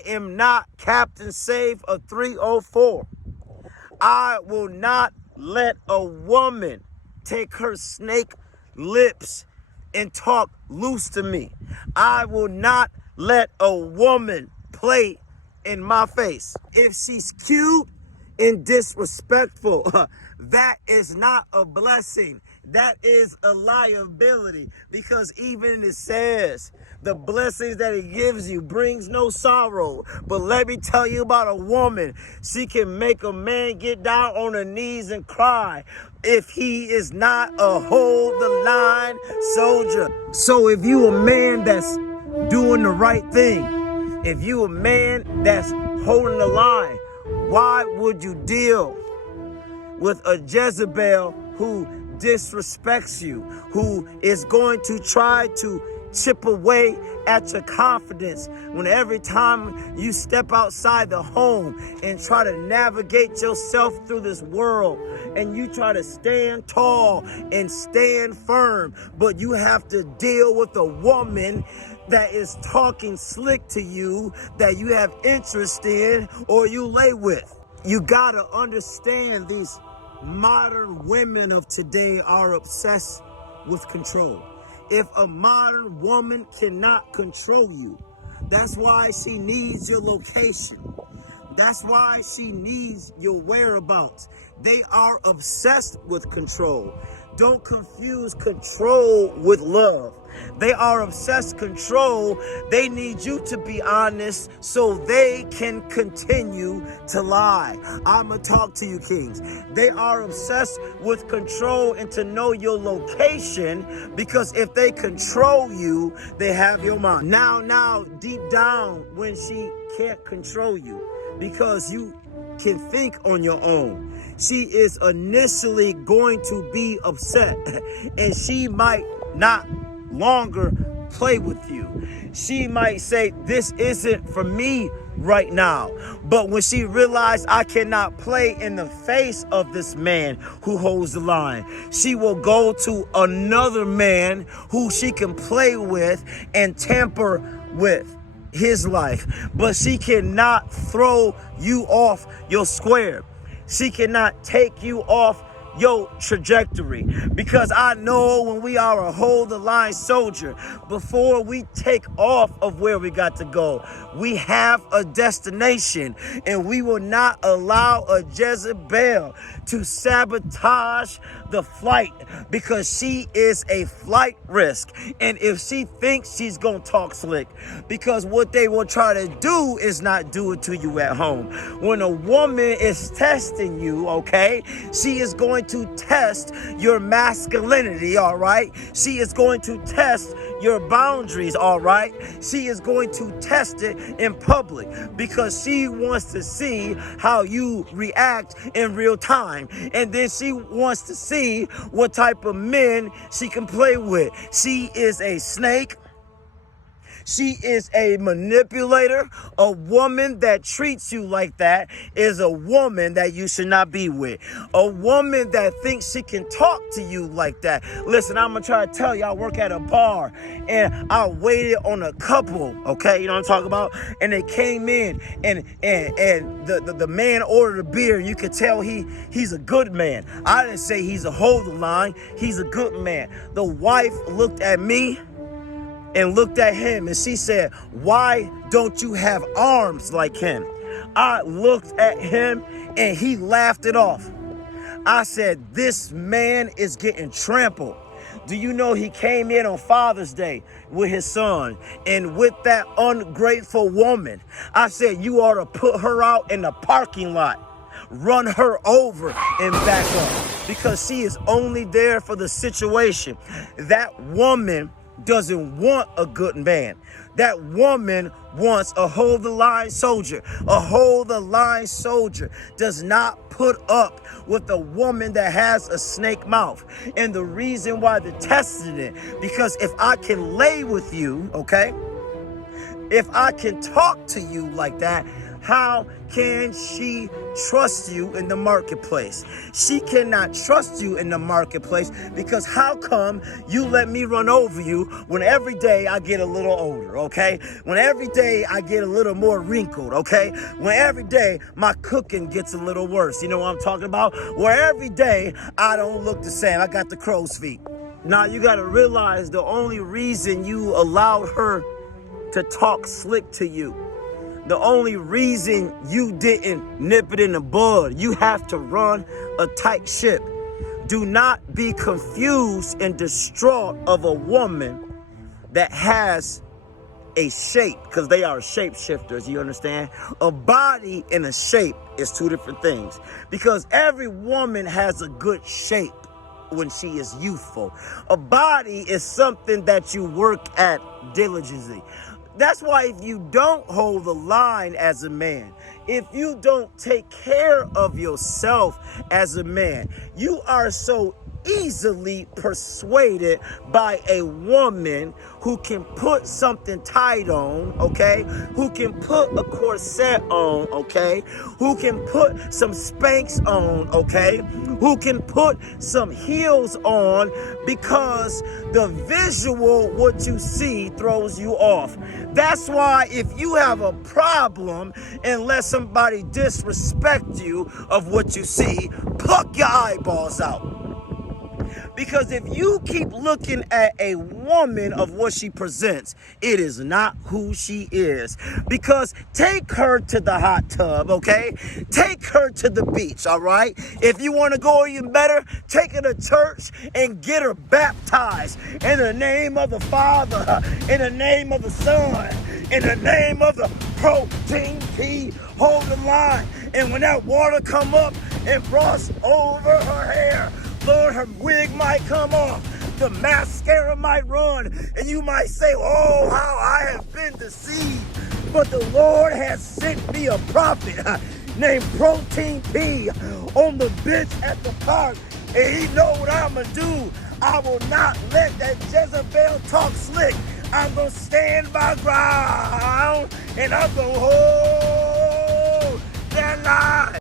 I am not Captain Save a 304. I will not let a woman take her snake lips and talk loose to me. I will not let a woman play in my face. If she's cute and disrespectful, that is not a blessing. That is a liability, because even it says the blessings that he gives you brings no sorrow. But let me tell you about a woman. She can make a man get down on her knees and cry if he is not a hold the line soldier. So if you a man that's doing the right thing, if you a man that's holding the line, why would you deal with a Jezebel who disrespects you, who is going to try to chip away at your confidence when every time you step outside the home and try to navigate yourself through this world and you try to stand tall and stand firm, but you have to deal with a woman that is talking slick to you, that you have interest in or you lay with. You gotta understand, these modern women of today are obsessed with control. If a modern woman cannot control you, that's why she needs your location. That's why she needs your whereabouts. They are obsessed with control. Don't confuse control with love. They are obsessed control. They need you to be honest so they can continue to lie. I'ma talk to you, kings. They are obsessed with control and to know your location, because if they control you, they have your mind. Now, deep down, when she can't control you because you can think on your own, she is initially going to be upset and she might not longer play with you. She might say, this isn't for me right now. But when she realized I cannot play in the face of this man who holds the line, she will go to another man who she can play with and tamper with his life. But she cannot throw you off your square. She cannot take you off your trajectory, because I know when we are a hold the line soldier, before we take off of where we got to go, we have a destination, and we will not allow a Jezebel to sabotage the flight, because she is a flight risk. And if she thinks she's gonna talk slick, because what they will try to do is not do it to you at home. When a woman is testing you, okay, she is going to test your masculinity, all right? She is going to test your boundaries, all right? She is going to test it in public, because she wants to see how you react in real time. And then she wants to see what type of men she can play with. She is a snake. She is a manipulator. A woman that treats you like that is a woman that you should not be with. A woman that thinks she can talk to you like that. Listen, I'm going to try to tell you, I work at a bar and I waited on a couple, okay? You know what I'm talking about? And they came in and the man ordered a beer. You could tell he's a good man. I didn't say he's a hold the line. He's a good man. The wife looked at me and looked at him and she said, why don't you have arms like him? I looked at him and he laughed it off. I said, this man is getting trampled. Do you know he came in on Father's Day with his son and with that ungrateful woman? I said, you ought to put her out in the parking lot, run her over and back up, because she is only there for the situation. That woman doesn't want a good man. That woman wants a hold the line soldier. A hold the line soldier does not put up with a woman that has a snake mouth. And the reason why they're testing it, because if I can lay with you, okay, if I can talk to you like that, how can she trust you in the marketplace. She cannot trust you in the marketplace because how come you let me run over you when every day I get a little older, okay? When every day I get a little more wrinkled, okay? When every day my cooking gets a little worse. You know what I'm talking about? Where every day I don't look the same. I got the crow's feet. Now you got to realize the only reason you allowed her to talk slick to you, the only reason you didn't nip it in the bud, you have to run a tight ship. Do not be confused and distraught of a woman that has a shape, because they are shapeshifters, you understand? A body and a shape is two different things, because every woman has a good shape when she is youthful. A body is something that you work at diligently. That's why if you don't hold the line as a man, if you don't take care of yourself as a man, you are so easily persuaded by a woman who can put something tight on, okay? Who can put a corset on, okay? Who can put some Spanx on, okay? Who can put some heels on, because the visual, what you see, throws you off. That's why if you have a problem and let somebody disrespect you of what you see, pluck your eyeballs out. Because if you keep looking at a woman of what she presents, it is not who she is. Because take her to the hot tub, okay? Take her to the beach, all right? If you want to go even better, take her to church and get her baptized in the name of the Father, in the name of the Son, in the name of the protein pea. Hold the line. And when that water come up and frost over her hair, Lord, her wig might come off, the mascara might run, and you might say, oh, how I have been deceived. But the Lord has sent me a prophet named Protein P on the bench at the park, and he know what I'm going to do. I will not let that Jezebel talk slick. I'm going to stand my ground, and I'm going to hold that line.